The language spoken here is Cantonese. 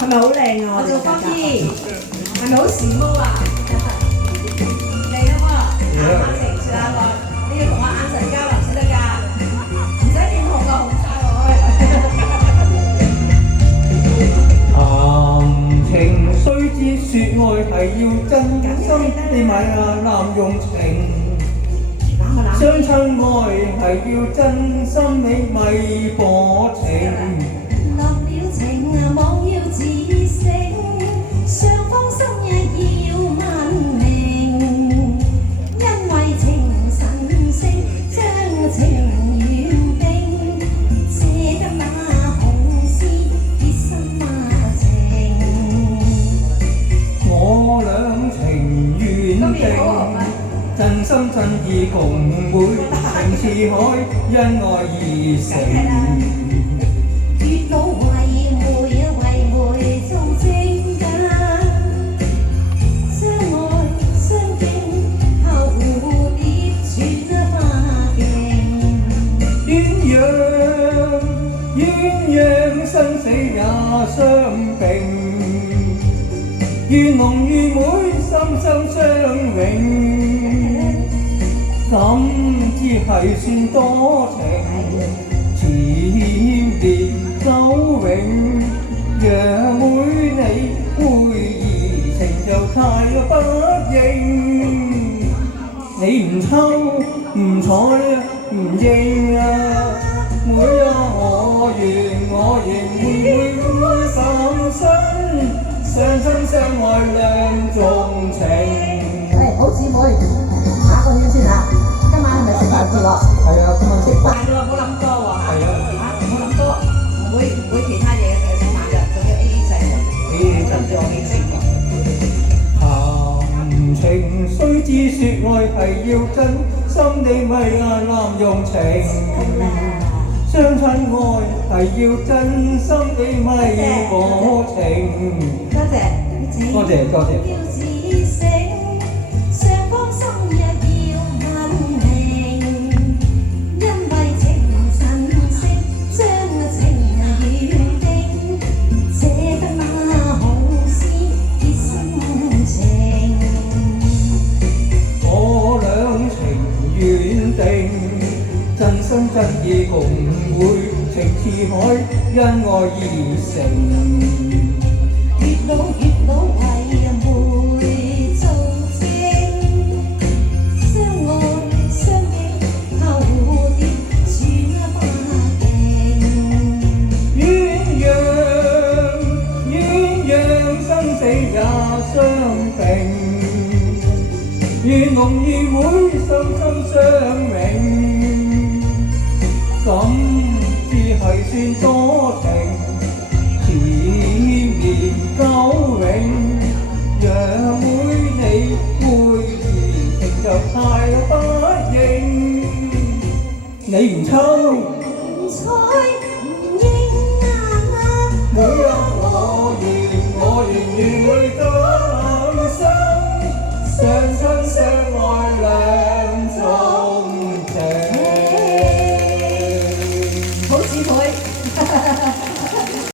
係咪好靚啊？我做方姨，係咪好時髦啊？嚟啦喎，阿成説下我，你要同我眼神交流先得㗎，唔使點紅啊，紅晒談情須知説愛係要真心，你咪濫用情。相親愛係要真心，你咪薄情。落了情啊，莫要自省，雙方心意要問明，因為情神聖，將情緣定，借得那紅絲結心情。我倆情緣定，真心真意共會，情似海，因愛而成。月老為媒啊，為媒做證㗎，相愛相敬，後蝴蝶轉花徑。鴛鴦生死也相並，如龍如妹心心相永。怎知係算多情，纏綿久永。若妹你會移情就太不應，你唔抽唔睬唔應啊！妹啊，我願會心相親相愛兩重情。喂，好姊妹，打個圈先嚇。今晚係咪食飯節喎？係啊，今晚食飯。但係冇諗多喎嚇，係啊，冇諗多，唔會其他嘢嘅，食飯嘅，仲要 AA 制喎，AA 制做幾識喎。談情須知説愛係要真心，你咪濫用情。相親愛係要真心，你咪薄情。多謝，多謝多謝。要自省，雙方心意要問明，因為情神聖，將情緣定，借得那紅絲結心情。我倆情緣定，真心真意共會，情似海，因愛而成。月老為媒做證，相愛相敬，後蝴蝶轉花徑。鴛鴦生死也相並，如龍如妹心心相永。怎知係算多情，纏綿久永。若妹你會移情就太不應，你唔抽唔睬唔應啊！妹啊，我願會今生相親相愛兩